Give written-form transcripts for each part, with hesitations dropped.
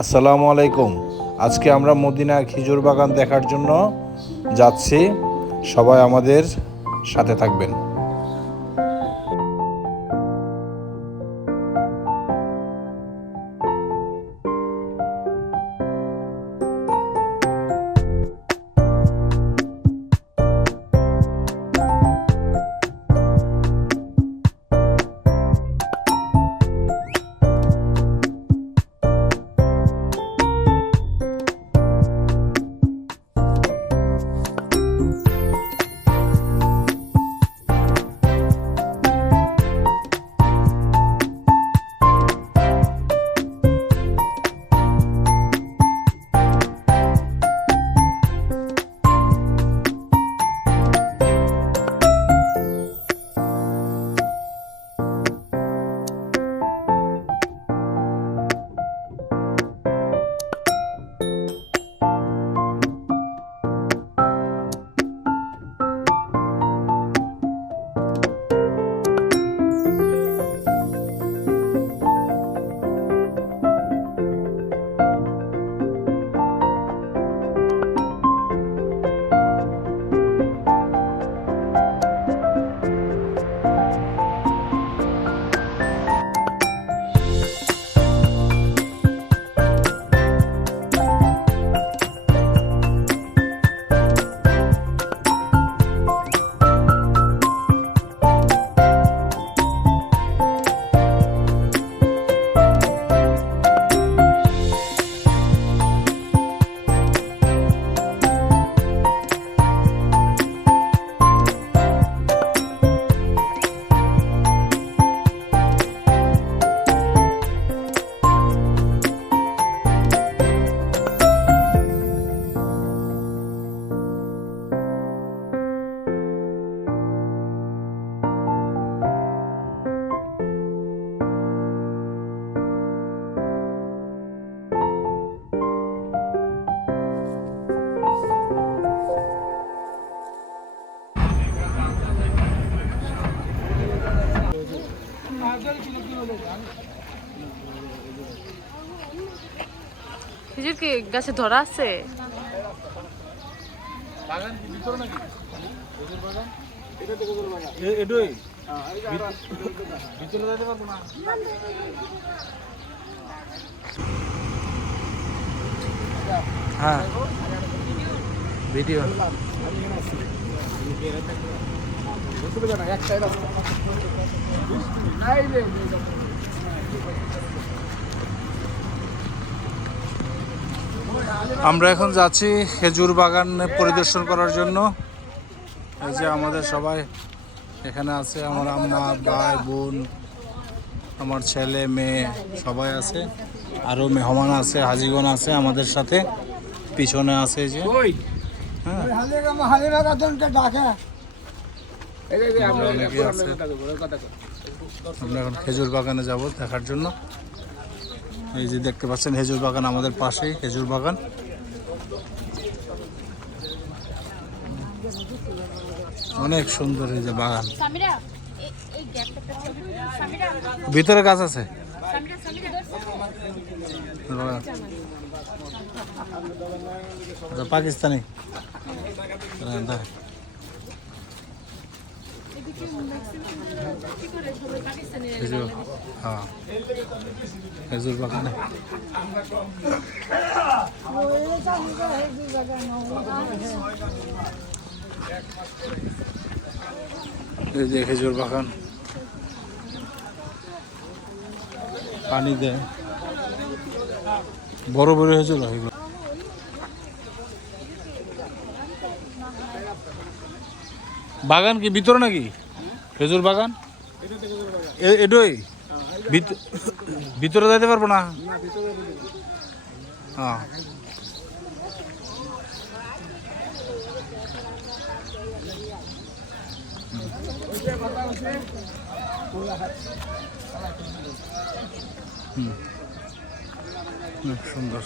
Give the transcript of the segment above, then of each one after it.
আসসালামু আলাইকুম। আজকে আমরা মদিনা খেজুর বাগান দেখার জন্য যাচ্ছি। সবাই আমাদের সাথে থাকবেন। খেজুর কি গাছে ধরা আছে? বাগান কি ভিতরে নাকি? খেজুর বাগান? এটা তো খেজুর বাগান। এটাই? ভিতরে যেতে পারবো না। হ্যাঁ, ভিডিও। আমরা এখন যাচ্ছি খেজুর বাগান পরিদর্শন করার জন্য। এই যে আমাদের সবাই এখানে আছে, আমার আম্মা, ভাই, বোন, আমার ছেলে, মেয়ে সবাই আছে। আরও মেহমান আছে, হাজিগণ আছে আমাদের সাথে। পিছনে আছে এই যে, হ্যাঁ, অনেকেই আছে। আমরা এখন খেজুর বাগানে যাব দেখার জন্য। এই যে দেখতে পাচ্ছেন খেজুর বাগান আমাদের পাশেই, খেজুর বাগান। অনেক সুন্দর এই যে বাগান। ভিতরে গাছ আছে, পাকিস্তানি। হ্যাঁ, খেজুর বাগানে এই যে খেজুর বাগান, পানি দেয়, বড় বড় খেজুর হয়। বাগান কি ভিতরে নাকি? খেজুর বাগান এটাই ভিতরে যাইতে পারবো না। হ্যাঁ, সুন্দর।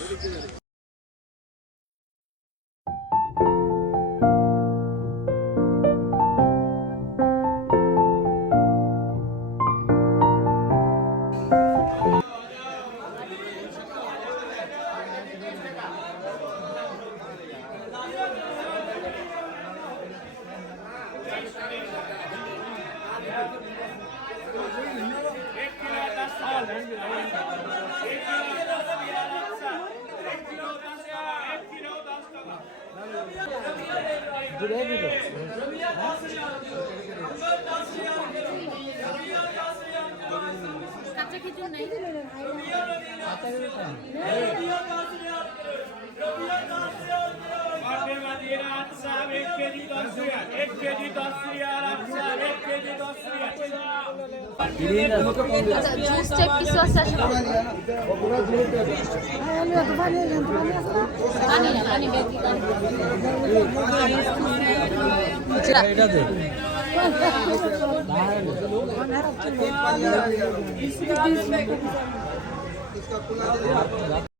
কাঁচা খেজুর নাই জুস টাইপ কিছু আছে পানি না পানি বেশি इसका खुला